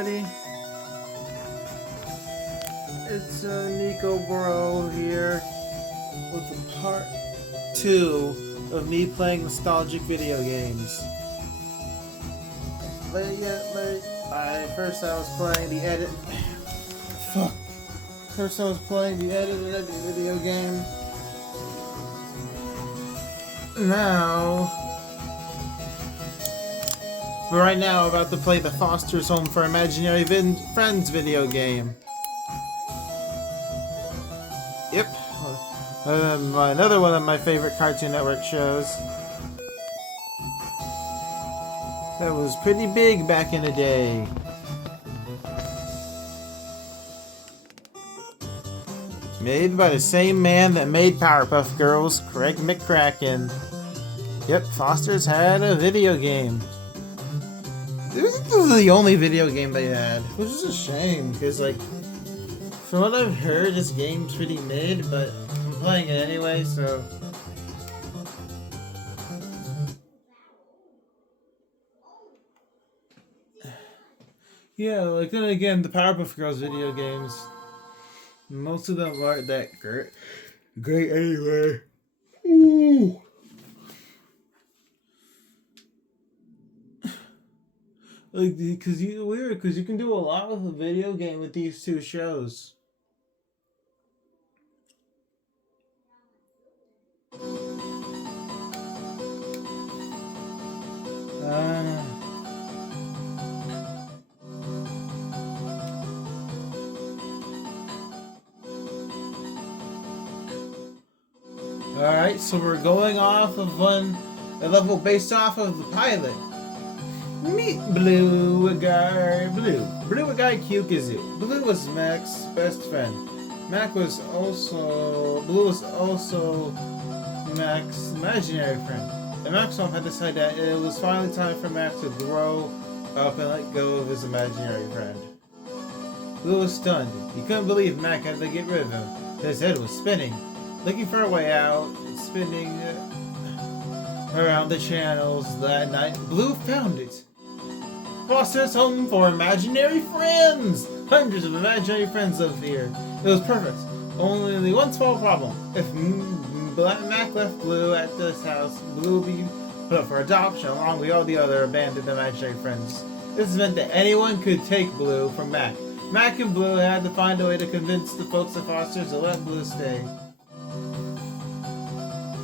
everybody. It's Nico Bro here with a part 2 of me playing nostalgic video games. Late. First I was playing the edit. Fuck. First I was playing the edited video game. But right now, I'm about to play the Foster's Home for Imaginary Friends video game. Yep. Another one of my favorite Cartoon Network shows. That was pretty big back in the day. Made by the same man that made Powerpuff Girls, Craig McCracken. Yep, Foster's had a video game. This was the only video game they had, which is a shame, because, like, from what I've heard, this game's pretty mid, but I'm playing it anyway, so... Yeah, like, then again, the Powerpuff Girls video games, most of them aren't that great anyway. Ooh. Like, because you can do a lot with a video game with these two shows. Alright, so we're going off of a level based off of the pilot. Meet Blue, a guy, Blue. Blue, a guy, Kyukizoo. Blue was Mac's best friend. Blue was also Mac's imaginary friend. And Mac's mom had decided that it was finally time for Mac to grow up and let go of his imaginary friend. Blue was stunned. He couldn't believe Mac had to get rid of him. His head was spinning. Looking for a way out, spinning around the channels that night, Blue found it. Foster's Home for Imaginary Friends! Hundreds of imaginary friends live here. It was perfect. Only one small problem. If Mac left Blue at this house, Blue would be put up for adoption along with all the other abandoned imaginary friends. This meant that anyone could take Blue from Mac. Mac and Blue had to find a way to convince the folks at Foster's to let Blue stay.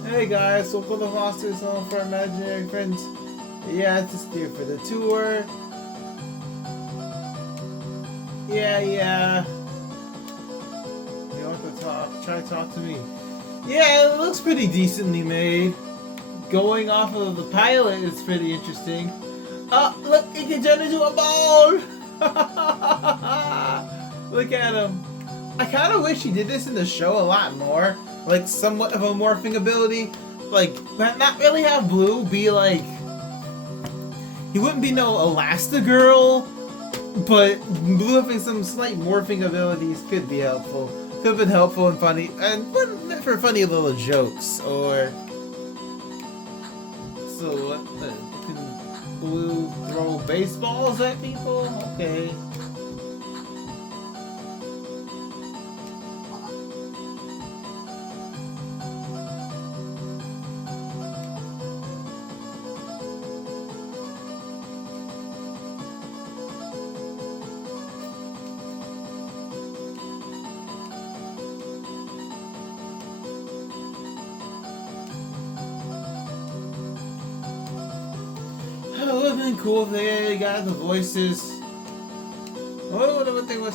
Hey guys, welcome to Foster's Home for Imaginary Friends. Yeah, it's just here for the tour. Yeah. You want to talk? Try to talk to me. Yeah, it looks pretty decently made. Going off of the pilot, it's pretty interesting. Oh, look, it can turn into a ball! Look at him. I kind of wish he did this in the show a lot more. Like, somewhat of a morphing ability. Like, not really have Blue be like... He wouldn't be no Elastigirl, but Blue having some slight morphing abilities could be helpful. Could have been helpful and funny, and for funny little jokes, or... So what, can Blue throw baseballs at people? Okay. It would have been cool if they got the voices. Oh, what they was.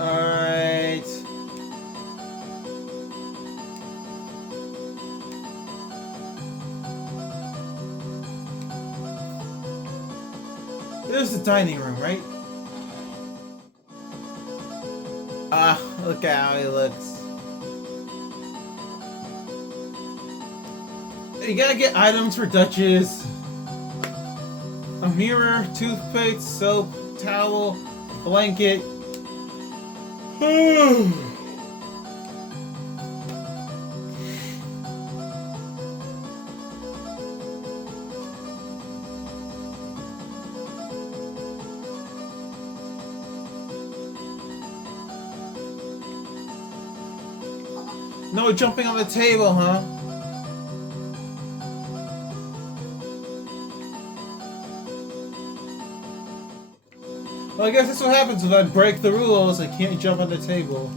Alright. There's the dining room, right? Ah, look at how he looks. You gotta get items for Duchess. Mirror, toothpaste, soap, towel, blanket. No jumping on the table, huh? Well, I guess that's what happens if I break the rules. I can't jump on the table.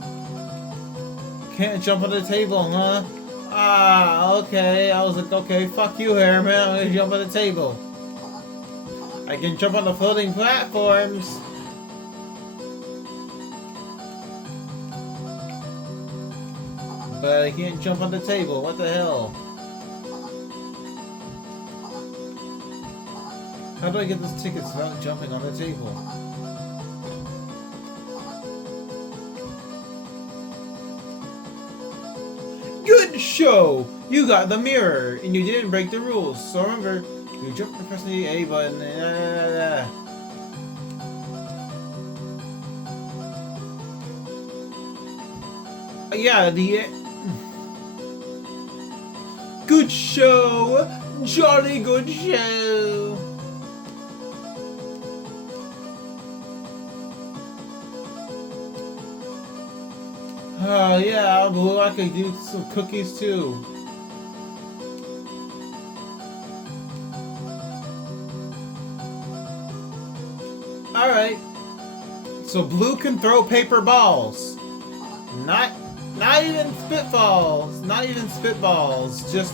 Can't jump on the table, huh? Ah, okay. I was like, okay, fuck you, Harriman. I'm gonna jump on the table. I can jump on the floating platforms. But I can't jump on the table. What the hell? How do I get those tickets without jumping on the table? Good show! You got the mirror, and you didn't break the rules. So remember, you jump by pressing the A button. Yeah, the... Good show! Jolly good show! Oh yeah, Blue, I could do some cookies too. Alright. So Blue can throw paper balls. Not even spitballs. Not even spitballs. Just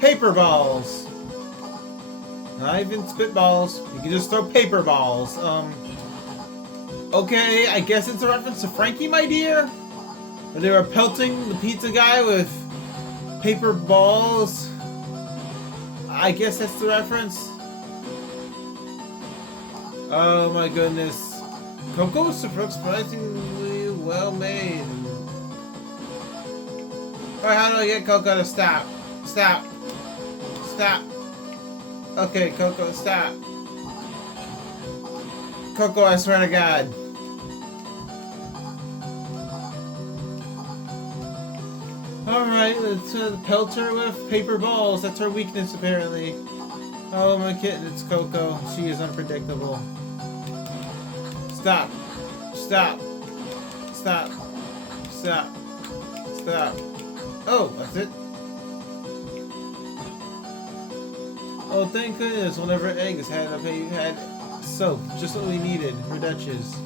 paper balls. Not even spitballs. You can just throw paper balls. Okay, I guess it's a reference to Frankie, my dear? Where they were pelting the pizza guy with paper balls. I guess that's the reference. Oh my goodness. Coco was surprisingly well made. Alright, how do I get Coco to stop? Stop. Stop. Okay, Coco, stop. Coco, I swear to God. Alright, let's pelt her with paper balls. That's her weakness, apparently. Oh, my kitten, it's Coco. She is unpredictable. Stop. Stop. Stop. Stop. Stop. Oh, that's it. Oh, thank goodness. Whenever eggs had soap. Just what we needed for Duchess.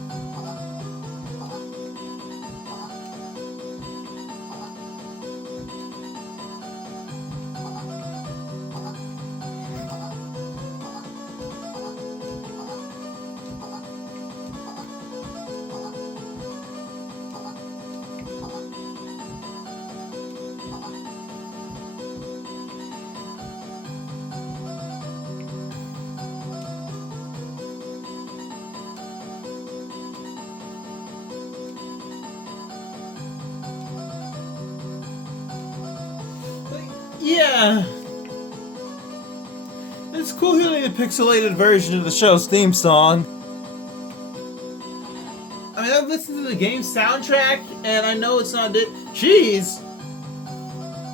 Yeah. It's cool hearing a pixelated version of the show's theme song. I mean, I've listened to the game's soundtrack, and I know it's not it. Cheese!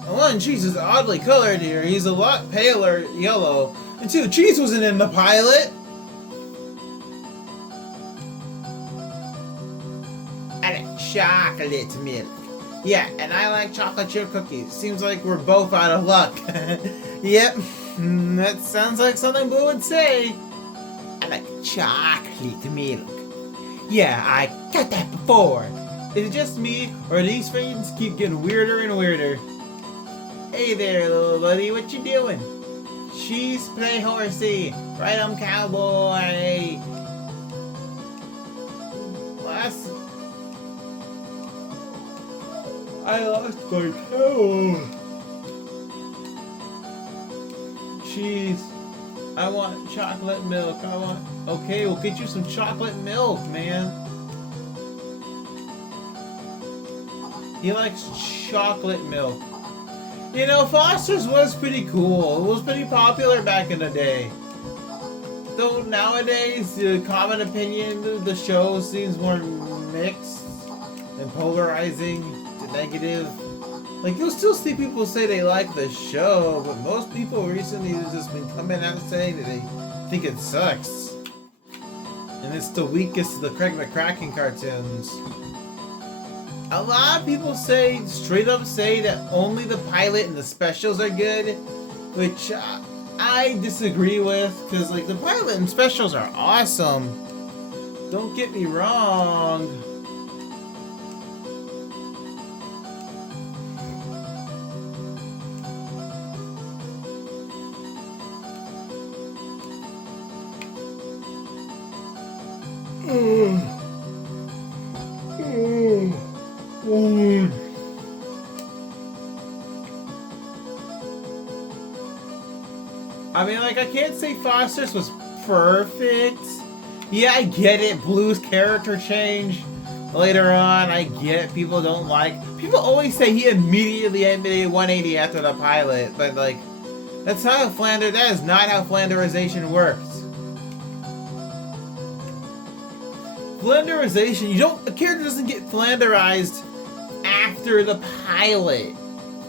One, Cheese is oddly colored here. He's a lot paler yellow. And two, Cheese wasn't in the pilot! I like chocolate milk. Yeah, and I like chocolate chip cookies. Seems like we're both out of luck. Yep, that sounds like something Blue would say. I like chocolate milk. Yeah, I got that before. Is it just me, or do these things keep getting weirder and weirder? Hey there, little buddy, what you doing? Cheese, play horsey. Right on, cowboy. I lost my toe. Cheese. I want chocolate milk. Okay, we'll get you some chocolate milk, man. He likes chocolate milk. You know, Foster's was pretty cool. It was pretty popular back in the day. Though nowadays, the common opinion of the show seems more mixed and polarizing to negative. Like, you'll still see people say they like the show, but most people recently have just been coming out saying that they think it sucks. And it's the weakest of the Craig McCracken cartoons. A lot of people straight up say that only the pilot and the specials are good, which I disagree with, because like the pilot and specials are awesome. Don't get me wrong. I mean, like, I can't say Foster's was perfect. Yeah, I get it. Blue's character change later on, I get people don't like. People always say he immediately made a 180 after the pilot, but like, that's not how that is not how Flanderization works. Flanderization, a character doesn't get Flanderized after the pilot.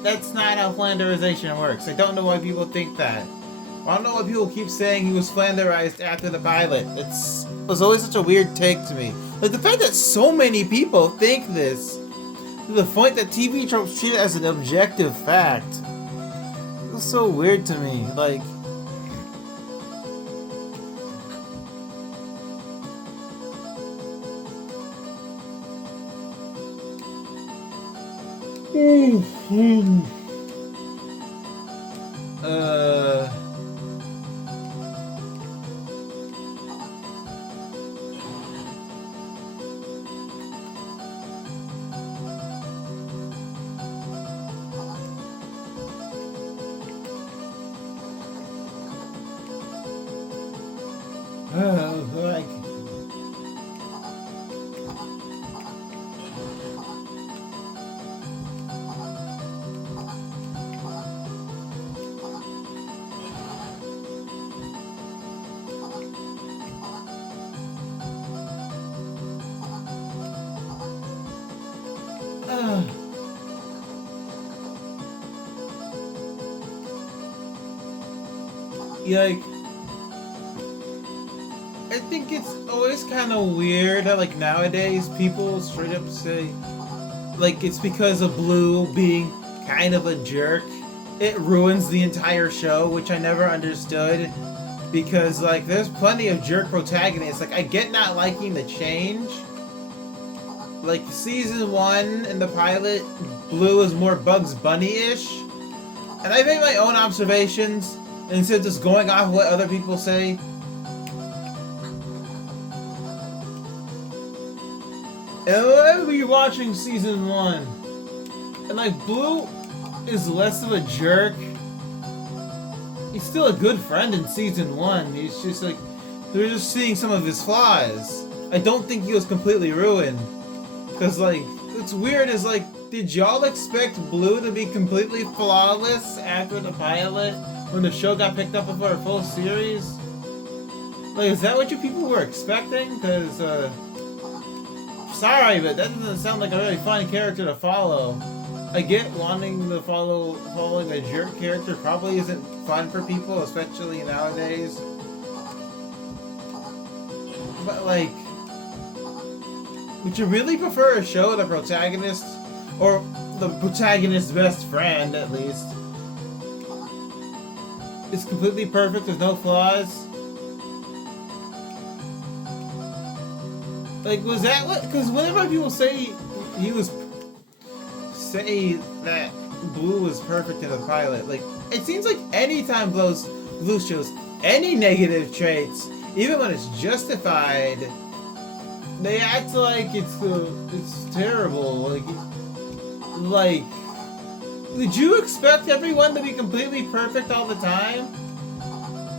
That's not how Flanderization works. I don't know why people think that. I don't know why people keep saying he was Flanderized after the pilot. It was always such a weird take to me. Like, the fact that so many people think this, to the point that TV tropes treat it as an objective fact, it's so weird to me. Like, like, I think it's always kind of weird how, like, nowadays people straight up say, like, it's because of Blue being kind of a jerk, it ruins the entire show, which I never understood. Because, like, there's plenty of jerk protagonists. Like, I get not liking the change. Like, season 1 in the pilot, Blue is more Bugs Bunny-ish. And I make my own observations instead of just going off what other people say. And I'll be watching season 1. And, like, Blue is less of a jerk. He's still a good friend in season 1. He's just like, they're just seeing some of his flaws. I don't think he was completely ruined. Because, like, what's weird is, like, did y'all expect Blue to be completely flawless after the pilot when the show got picked up for a full series? Like, is that what you people were expecting? Because, sorry, but that doesn't sound like a really fun character to follow. I get wanting to following a jerk character probably isn't fun for people, especially nowadays. But, like, would you really prefer a show the protagonist, or the protagonist's best friend at least, is completely perfect with no flaws? Like, was that what? Because whenever people say that Blue was perfect in the pilot, like, it seems like anytime Blue shows any negative traits, even when it's justified, they act like it's terrible. Like, did you expect everyone to be completely perfect all the time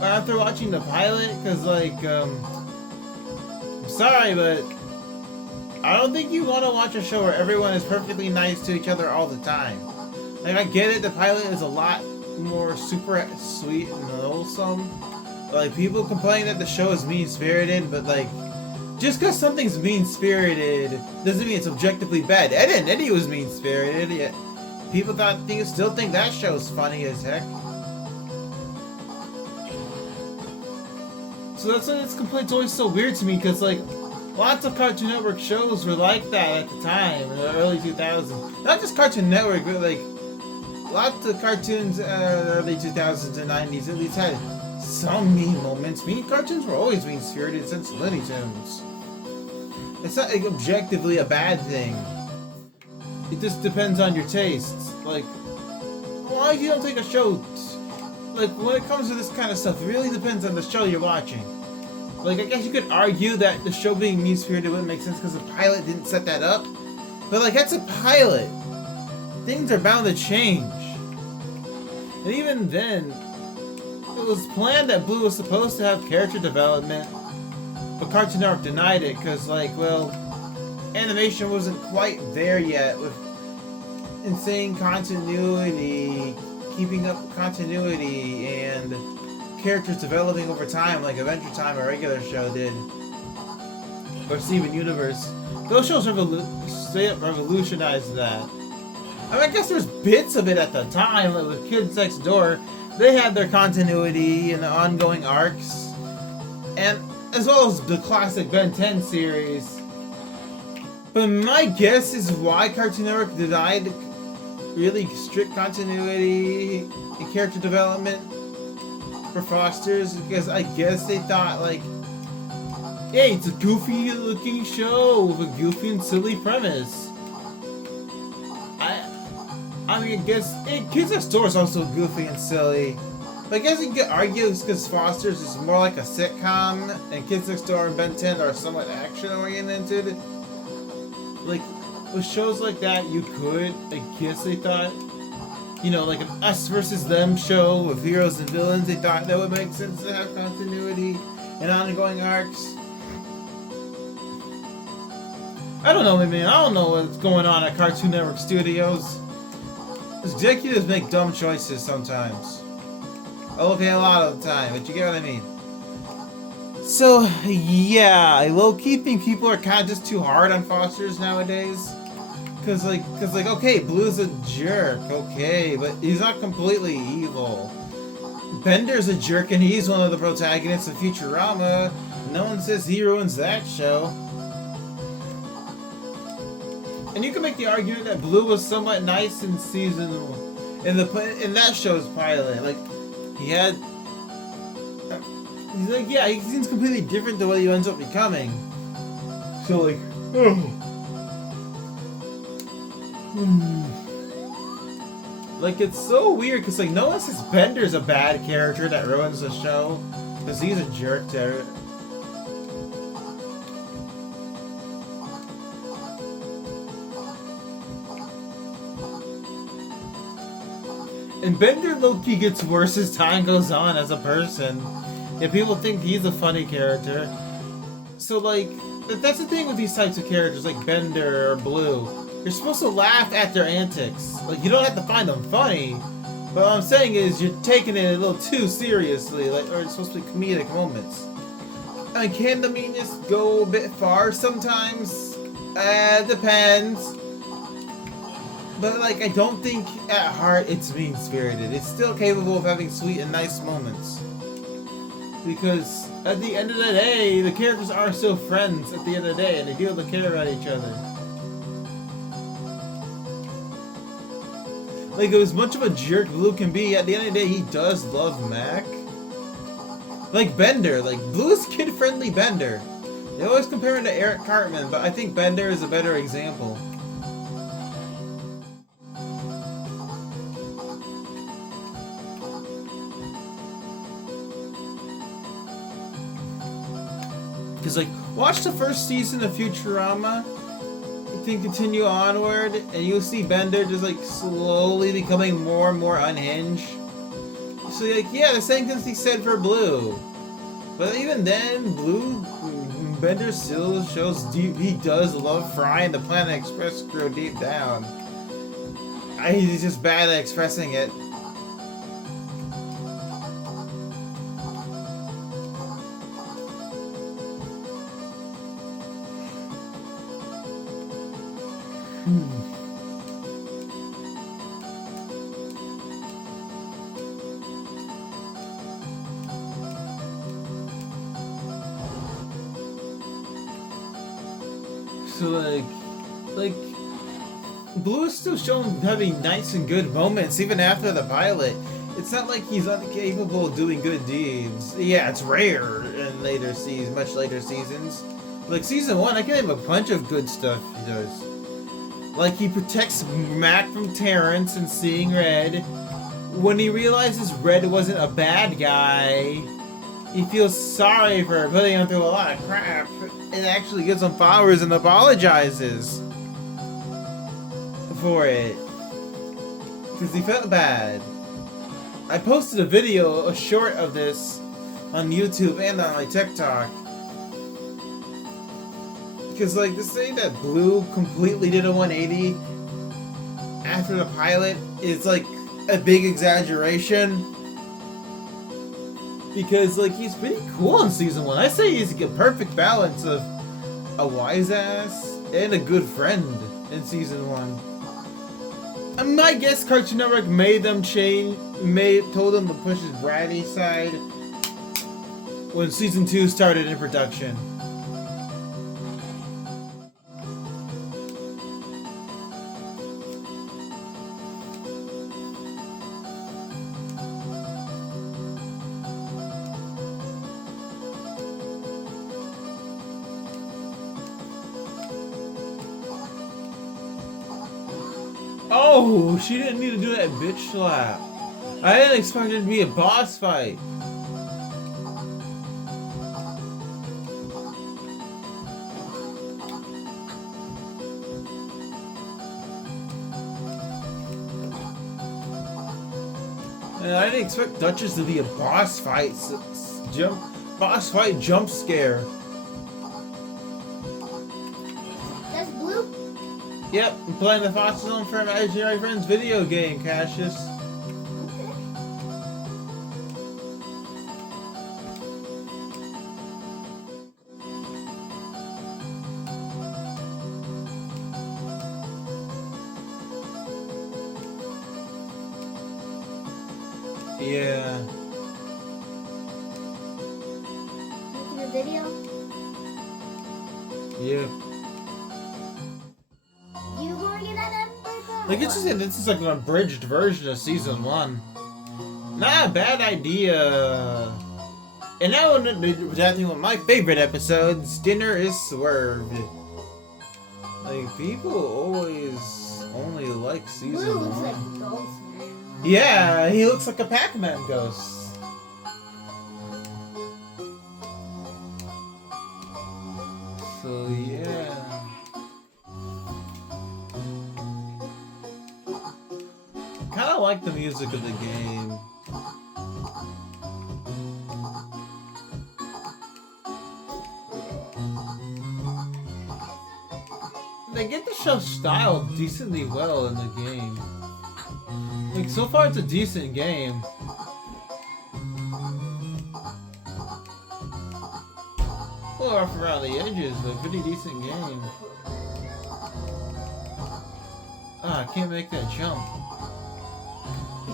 after watching the pilot? Because, like, I'm sorry, but I don't think you want to watch a show where everyone is perfectly nice to each other all the time. Like, I get it, the pilot is a lot more super sweet and wholesome, Like, people complain that the show is mean-spirited, but like, just because something's mean-spirited doesn't mean it's objectively bad. Ed and Eddie was mean-spirited, yet people still think that show's funny as heck. So that's why this complaint's always so weird to me, because like, lots of Cartoon Network shows were like that at the time, in the early 2000s. Not just Cartoon Network, but like, lots of cartoons early 2000s and 90s at least had some mean moments. Mean cartoons were always mean-spirited since Looney Tunes. It's not like, objectively a bad thing. It just depends on your tastes. Like, why you don't take a show... Like, when it comes to this kind of stuff, it really depends on the show you're watching. Like, I guess you could argue that the show being mean-spirited wouldn't make sense because the pilot didn't set that up. But, like, that's a pilot. Things are bound to change. And even then, it was planned that Blue was supposed to have character development, but Cartoon Network denied it because, like, well, animation wasn't quite there yet with insane continuity, keeping up continuity, and characters developing over time like Adventure Time, a regular show, did, or Steven Universe. Those shows straight up revolutionized that. I mean, I guess there's bits of it at the time, like with Kids Next Door. They had their continuity and the ongoing arcs, and as well as the classic Ben 10 series. But my guess is why Cartoon Network denied really strict continuity and character development for Foster's, because I guess they thought, like, hey, it's a goofy looking show with a goofy and silly premise. I mean, I guess Kids Next Door is also goofy and silly. But I guess you could argue it's because Foster's is more like a sitcom, and Kids Next Door and Ben 10 are somewhat action-oriented. Like, with shows like that, you could, I guess they thought, you know, like an us versus them show with heroes and villains, they thought that would make sense to have continuity and ongoing arcs. I don't know, man. I don't know what's going on at Cartoon Network Studios. Executives make dumb choices sometimes. Okay, a lot of the time, but you get what I mean. So, yeah, I low-key think people are kind of just too hard on Foster's nowadays. Cause like, okay, Blue's a jerk, okay, but he's not completely evil. Bender's a jerk and he's one of the protagonists of Futurama. No one says he ruins that show. And you can make the argument that Blue was somewhat nice in season in that show's pilot. Like, he's like, yeah, he seems completely different to what he ends up becoming. So like, like, it's so weird because like no one says Bender's a bad character that ruins the show because he's a jerk to it. And Bender low-key gets worse as time goes on as a person. And people think he's a funny character. So, like, that's the thing with these types of characters, like Bender or Blue. You're supposed to laugh at their antics. Like, you don't have to find them funny. But what I'm saying is, you're taking it a little too seriously, like, or it's supposed to be comedic moments. I mean, can the meanness go a bit far sometimes? Depends. But, like, I don't think at heart it's mean-spirited. It's still capable of having sweet and nice moments. Because at the end of the day, the characters are still friends at the end of the day, and they do have to care about each other. Like, as much of a jerk Blue can be, at the end of the day, he does love Mac. Like Bender, like, Blue is kid-friendly Bender. They always compare him to Eric Cartman, but I think Bender is a better example. Because, like, watch the first season of Futurama, then continue onward, and you'll see Bender just, like, slowly becoming more and more unhinged. So, like, yeah, the same thing he said for Blue. But even then, Bender still shows he does love Fry and the Planet Express crew deep down. He's just bad at expressing it. So like, Blue is still showing having nice and good moments even after the pilot. It's not like he's incapable of doing good deeds. Yeah, it's rare in later seasons, much later seasons. Like season 1, I can name a bunch of good stuff he does. Like he protects Mac from Terrence and seeing Red. When he realizes Red wasn't a bad guy, he feels sorry for putting him through a lot of crap. It actually gives him flowers and apologizes for it. Because he felt bad. I posted a video, a short of this, on YouTube and on my TikTok. Because, like, to say that Blue completely did a 180 after the pilot is, like, a big exaggeration. Because, like, he's pretty cool in season 1. I say he's a perfect balance of a wise ass and a good friend in season 1. And my guess Cartoon Network made them told them to push his bratty side when season 2 started in production. Oh, she didn't need to do that bitch slap. I didn't expect it to be a boss fight. And I didn't expect Duchess to be a boss fight. Boss fight jump scare. That's Blue? Yep, I'm playing the Foster Zone for Imaginary Friends video game, Cassius. Yeah. Making a video? Yep. You gonna get that episode? Like, it's just, this is like an abridged version of season 1. Not a bad idea. And now, adapting one of my favorite episodes, Dinner is Swerved. Like, people always only like season Blue looks 1. like a ghost, man. Yeah, he looks like a Pac-Man ghost. So, yeah. Kinda like the music of the game. They get the show styled decently well in the game. Like, so far it's a decent game. A little rough around the edges, but pretty decent game. Ah, I can't make that jump.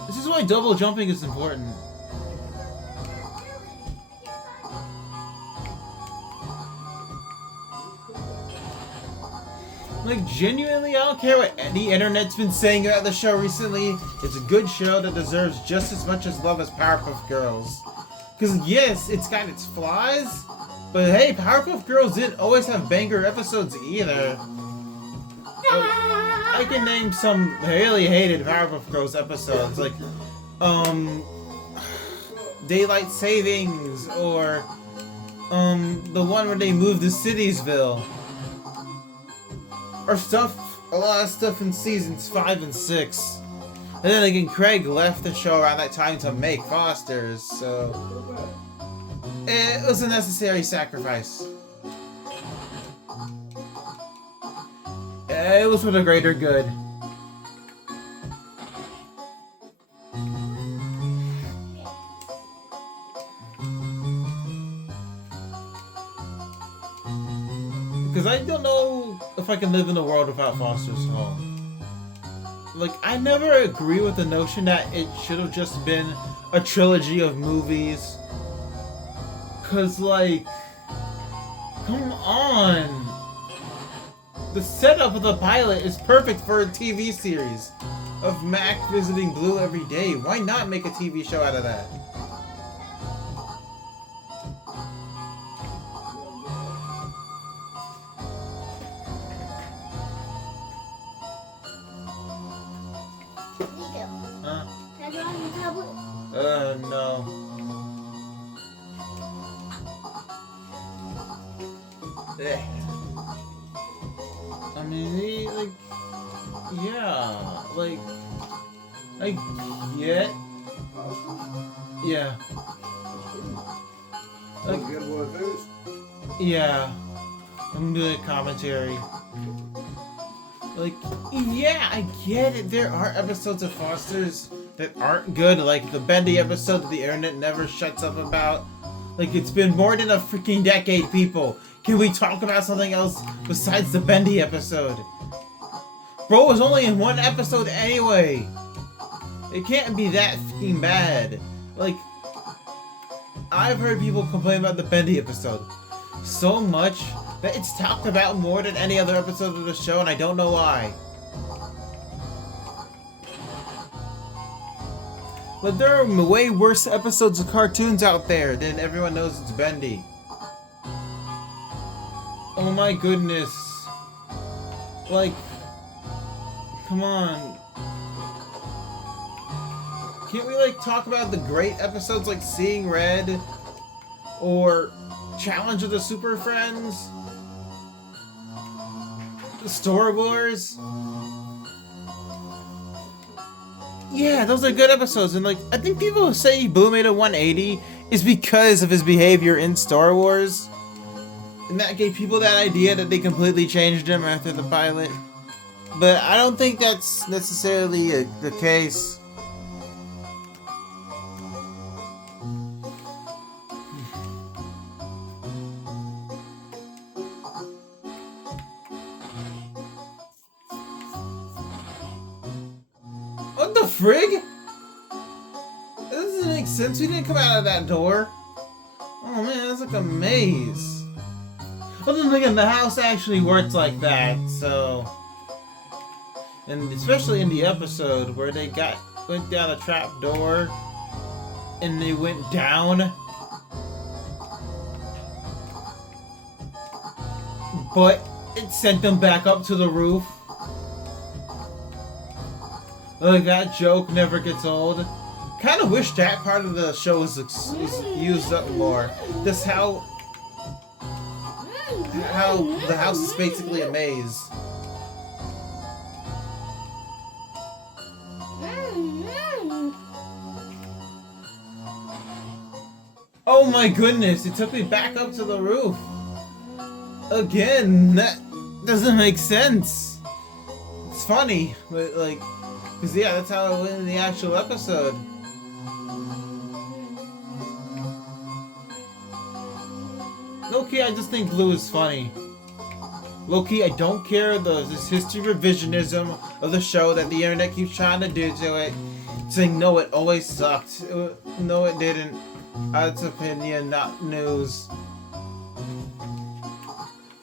This is why double jumping is important. Like, genuinely, I don't care what the internet's been saying about the show recently. It's a good show that deserves just as much as love as Powerpuff Girls. Because, yes, it's got its flaws, but hey, Powerpuff Girls didn't always have banger episodes either. I can name some really hated Powerpuff Girls episodes, like, Daylight Savings, or, the one where they moved to Citiesville. Or a lot of stuff in seasons 5 and 6. And then again, Craig left the show around that time to make Foster's, so it was a necessary sacrifice. It was for the greater good. Because I don't know if I can live in a world without Foster's Home. Like, I never agree with the notion that it should have just been a trilogy of movies. Cause, like, come on. The setup of the pilot is perfect for a TV series of Mac visiting Blue every day. Why not make a TV show out of that? Nico, Huh? can I draw on your tablet? No. Eh. I mean, like, yeah, like, I get, yeah, like, Get one of those. yeah, I'm doing commentary. Like, yeah, I get it. There are episodes of Foster's that aren't good, like the Bendy episode that the internet never shuts up about. Like, it's been more than a freaking decade, people. Can we talk about something else besides the Bendy episode? Bro was only in one episode anyway. It can't be that freaking bad. Like, I've heard people complain about the Bendy episode so much that it's talked about more than any other episode of the show, and I don't know why. But there are way worse episodes of cartoons out there than everyone knows it's Bendy. Oh my goodness. Like, come on. Can't we, like, talk about the great episodes like Seeing Red or Challenge of the Super Friends? The Store Wars? Yeah, those are good episodes, and like, I think people who say Blue made a 180 is because of his behavior in Star Wars. And that gave people that idea that they completely changed him after the pilot. But I don't think that's necessarily the case. What the frig? That doesn't make sense. We didn't come out of that door. Oh man, that's like a maze. But then again, the house actually worked like that, so... And especially in the episode where they went down a trap door and they went down. But it sent them back up to the roof. Like, that joke never gets old. Kind of wish that part of the show was used up more. Just how the house is basically a maze. Oh my goodness, it took me back up to the roof. Again, that doesn't make sense. It's funny, but like, because yeah, that's how it went in the actual episode. Low-key, I just think Blue is funny. Low-key, I don't care this history revisionism of the show that the internet keeps trying to do to it. Saying, no, it always sucked. No, it didn't. That's opinion, not news.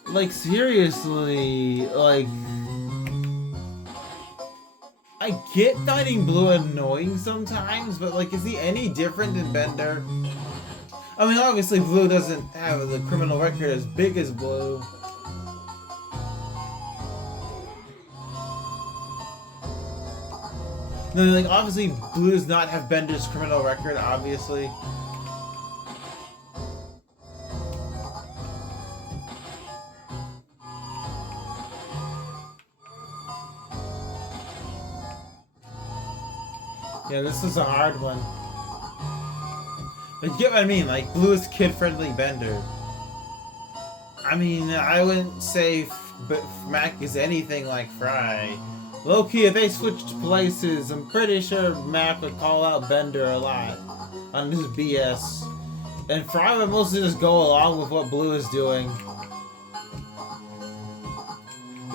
Like, seriously, like... I get finding Blue annoying sometimes, but like, is he any different than Bender? I mean, obviously Blue doesn't have the criminal record as big as Blue. No, like, obviously Blue does not have Bender's criminal record, obviously. Yeah, this is a hard one. But you get what I mean, like, Blue is kid-friendly Bender. I mean, I wouldn't say Mac is anything like Fry. Low-key, if they switched places, I'm pretty sure Mac would call out Bender a lot on his BS. And Fry would mostly just go along with what Blue is doing.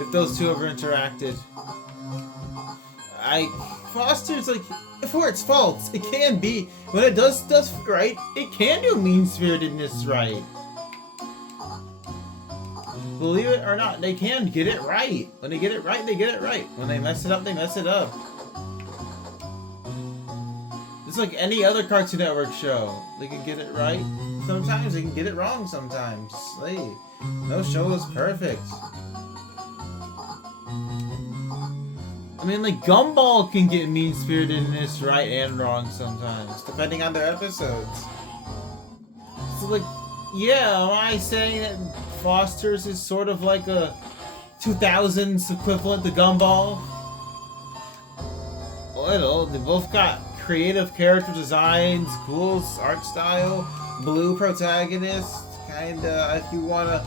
if those two ever interacted. Foster's like, for its faults, it can be, when it does stuff right, it can do mean-spiritedness right. Believe it or not, they can get it right. When they get it right, they get it right. When they mess it up, they mess it up. It's like any other Cartoon Network show. They can get it right sometimes, they can get it wrong sometimes. Hey, no show is perfect. I mean, like, Gumball can get mean-spiritedness right and wrong sometimes, depending on their episodes. So, like, yeah, am I saying that Foster's is sort of like a 2000s equivalent to Gumball? Little. They both got creative character designs, cool art style, Blue protagonist, kinda, if you wanna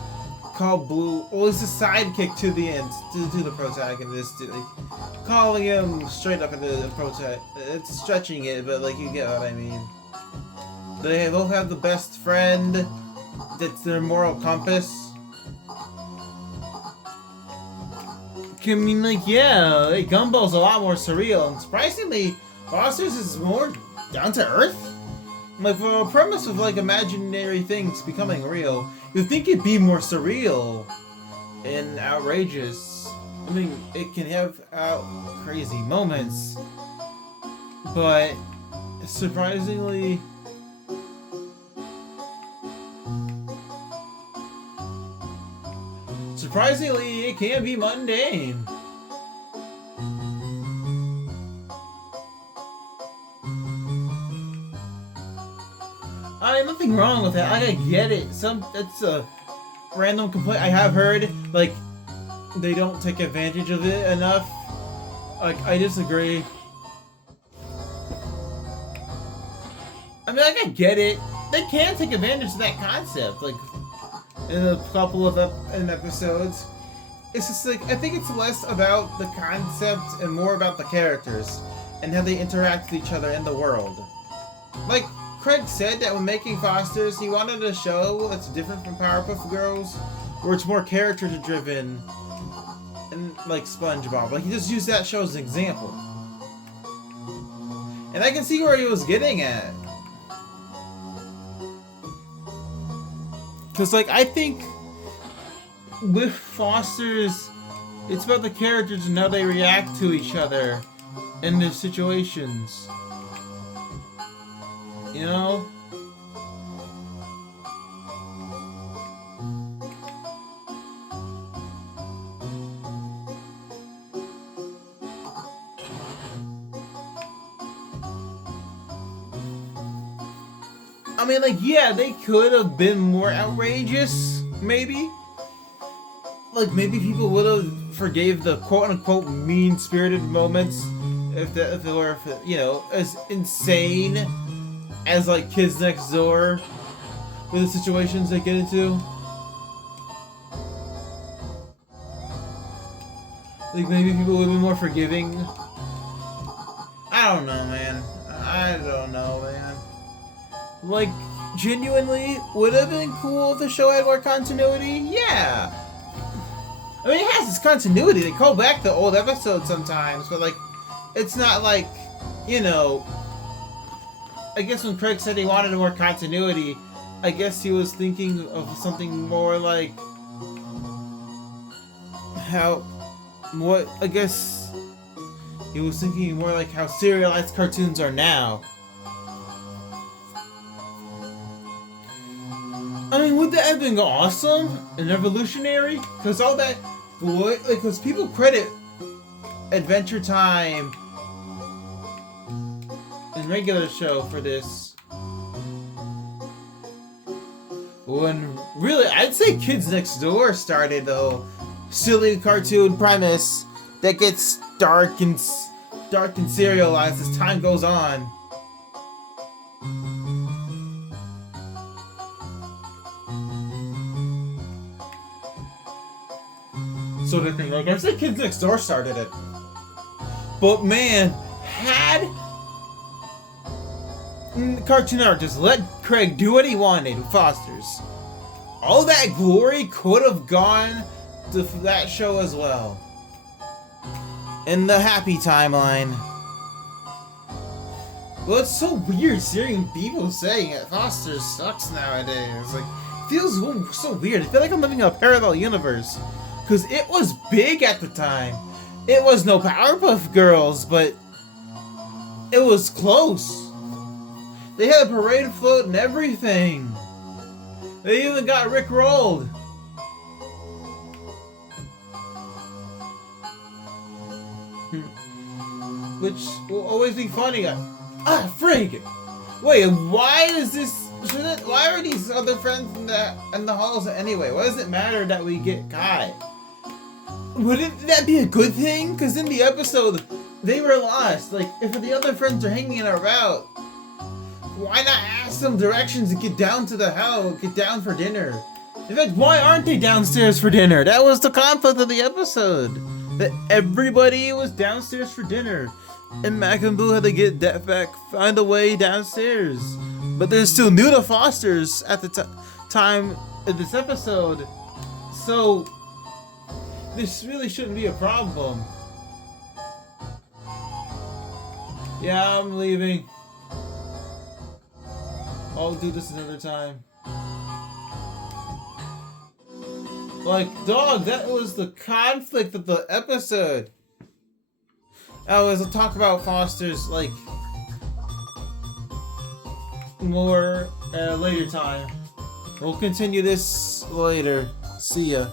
call Blue, well, it's a sidekick to the end, to the protagonist. Like, calling him straight up into the protagonist, it's stretching it, but like, you get what I mean. They both have the best friend that's their moral compass. I mean, like, yeah, like, Gumball's a lot more surreal, and surprisingly, Foster's is more down to earth. Like, for a premise of, like, imaginary things becoming real, you'd think it'd be more surreal and outrageous. I mean, it can have crazy moments, but surprisingly, it can be mundane. I mean, nothing wrong with that. I get it. That's a random complaint I have heard. Like, they don't take advantage of it enough. Like, I disagree. I mean, like, I get it. They can take advantage of that concept. Like, in a couple of episodes. It's just like, I think it's less about the concept and more about the characters and how they interact with each other in the world. Like, Craig said that when making Foster's, he wanted a show that's different from Powerpuff Girls, where it's more character-driven, and like SpongeBob. Like, he just used that show as an example. And I can see where he was getting at. Because, like, I think with Foster's, it's about the characters and how they react to each other in their situations. You know? I mean, like, yeah, they could have been more outrageous, maybe. Like, maybe people would have forgave the quote-unquote mean-spirited moments if they were, you know, as insane as, like, Kids Next Door with the situations they get into. Like, maybe people would be more forgiving. I don't know, man. I don't know, man. Like, genuinely, would have been cool if the show had more continuity? Yeah! I mean, it has its continuity. They call back the old episodes sometimes, but, like, it's not like, you know... I guess when Craig said he wanted more continuity, I guess he was thinking of something more like... I guess... He was thinking more like how serialized cartoons are now. I mean, would that have been awesome and revolutionary? Because all that, because people credit Adventure Time and regular show for this. When really, I'd say Kids Next Door started the whole silly cartoon premise that gets dark and serialized as time goes on. So different. Like, I say Kids Next Door started it. But man, had Cartoon Network just let Craig do what he wanted with Foster's, all that glory could have gone that show as well. In the happy timeline. Well, it's so weird hearing people saying it. Foster sucks nowadays. Like, it feels so weird. I feel like I'm living in a parallel universe. Because it was big at the time. It was no Powerpuff Girls, but it was close. They had a parade float and everything. They even got Rick rolled. Which will always be funny. Frig! Wait, why is this? Why are these other friends in the halls anyway? Why does it matter that we get Kai? Wouldn't that be a good thing? Because in the episode, they were lost. Like, if the other friends are hanging in a route, why not ask them directions to get down to the house, get down for dinner? In fact, why aren't they downstairs for dinner? That was the conflict of the episode. That everybody was downstairs for dinner. And Mac and Blue had to get that back, find a way downstairs. But they're still new to Foster's at the time of this episode. So, this really shouldn't be a problem. Yeah, I'm leaving. I'll do this another time. Like, dog, that was the conflict of the episode. I was talk about Foster's, like, more at a later time. We'll continue this later. See ya.